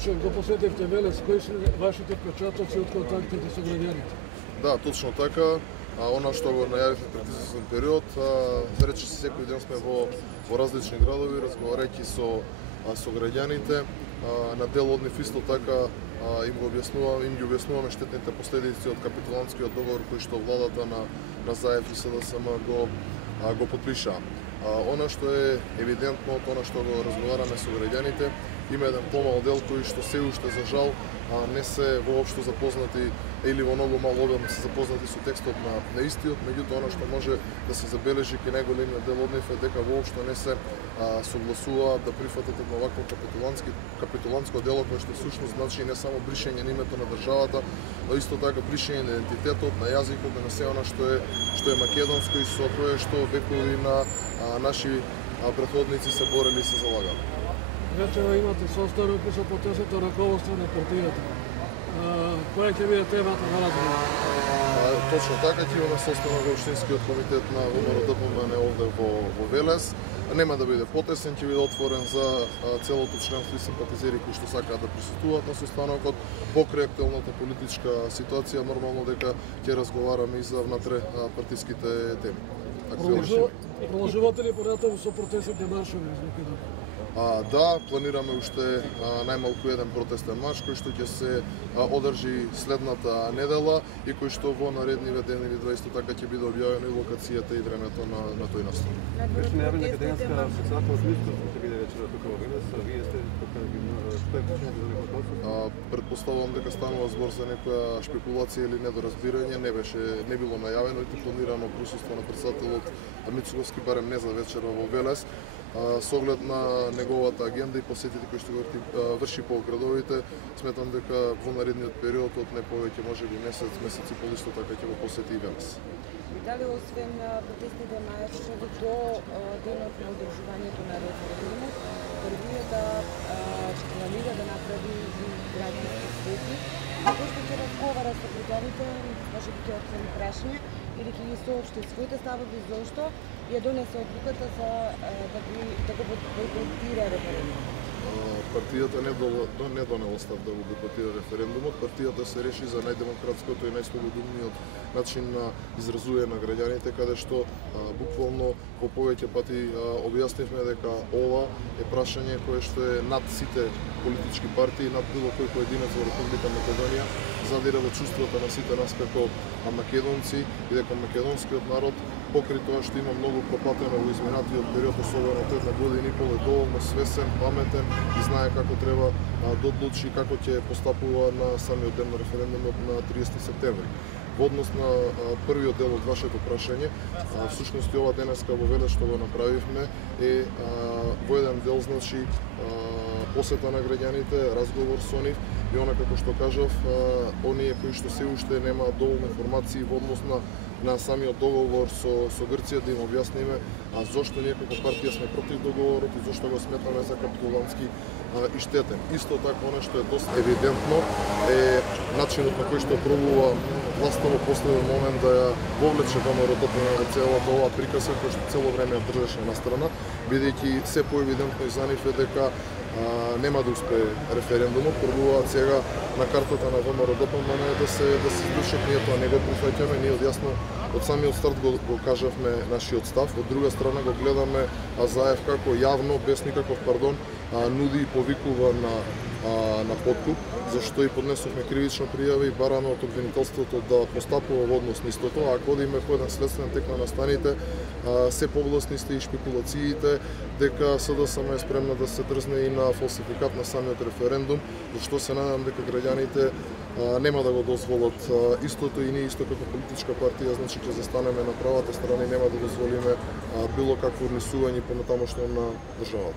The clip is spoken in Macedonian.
завршен, го посетивте Велес, кои се вашите впечатоци од контактите со граѓаните? Да, точно така. Она што го најавивме пред известен период, рече се секој ден сме во различни градови, разговарајќи со граѓаните. На дел од нив исто така им ги објаснуваме штетните последици од капитулантскиот договор кој што владата на Заев и СДСМ го подпишаа. Она што е евидентно од она што го разговараме со граѓаните, има еден помал дел кои што се уште за жал не се воопшто запознати или во многу мал обем се запознати со текстот на истиот, меѓутоа она што може да се забележи кај најголемиот дел од нив е дека воопшто не се согласуваат да прифатат едно вакво капитулантско дело кое што всушност значи не само бришење на името на државата, но исто така бришење на идентитетот, на јазикот, на се она што е македонско и со кое што векови на наши претходници се борели и се залагале. Вечера имате состанок со потесното раководство на партијата. Која ќе биде темата на разговор? Точно така, ќе имаме состанок во Општинскиот комитет на ВМРО-ДПМН овде во Велес. Нема да биде потесен, ќе биде отворен за целото членство и симпатизери кои што сакаат да присуствуваат на состанокот. Покрај актуелната политичка ситуација, нормално дека ќе разговараме и за внатре партиските теми. Продолжувате ли понатаму со протестните маршови из Македонија? Да, планираме уште најмалку еден протестен марш кој што ќе се одржи следната недела и кој што во наредниве ден или два исто така ќе биде објавено и локацијата и времето на тој настан. Беше најавена академска председател од Министерството ќе биде вечера тука во Велес, а вие сте тука што е точно за него? Предпоставувам дека станува збор за некоја шпекулација или недоразбирање, не било најавено и планирано присуство на председателот Мицуковски барем не за вечера во Велес. Со оглед на неговата агенда и посетите кои што го врши по градовите, сметам дека во наредниот период од не повеќе можеби месец и пол исто така ќе го посети и Велес. Дали освен протестните маршови до денот на одржувањето на референдумот, партијата планира да направи граѓански свети, како што ќе разговара со граѓаните, може би ќе отвори прашање или ќе ги соопшти своите ставови зошто ја донесе одлуката за да го бойкотира референдумот. Партијата не донела став да го бойкотира референдумот. Партијата се реши за најдемократското и најслободумниот начин на изразување на граѓаните, каде што буквално по повеќе пати објаснивме дека ова е прашање кое што е над сите политички партии, над било кој поединец во Република Македонија, задира во чувствата на сите нас како македонци и дека македонскиот народ покрај тоа што има многу пропатено во изминатиот период, особено од една година и пол, е доволно свесен, паметен и знае како треба да одлучи како ќе постапува на самиот ден на референдумот на 30 септември. Во однос на првиот дел од вашето прашање, всушност и ова денеска во Велес што го направивме е во еден дел значи посета на граѓаните, разговор со нив и она како што кажав, оние кои што се уште немаат доволно информации во однос на самиот договор со Грција да им објасниме зошто ние како партија сме против договорот и зошто го сметаме за капитулантски и штетен. Исто така она што е доста евидентно е начинот на кој што пробува власта во последен момент да ја вовлече ВМРО-ДПМН во целата оваа приказка која што цело време ја држеше на страна, бидејќи се поевидентно и за нив е дека нема да успее референдумот, пробуваат сега на картата на ВМРО-ДПМН да се издржат, ние тоа не го прифаќаме, ние одјасно од самиот старт го кажавме нашиот став, од друга страна го гледаме Заев како јавно, без никаков пардон, нуди и повикува на подкуп, зашто и поднесовме кривична пријава и бараме од обвинителството да постапува во однос на истото, а ако одиме по еден следствен тек на настаните, се погласни сте и шпекулациите дека СДСМ е спремна да се дрзне и на фалсификат на самиот референдум, зашто се надам дека граѓаните нема да го дозволат истото и ние исто како политичка партија, значи ќе застанеме на правата страна и нема да дозволиме било какво внесување понатамошно на државата.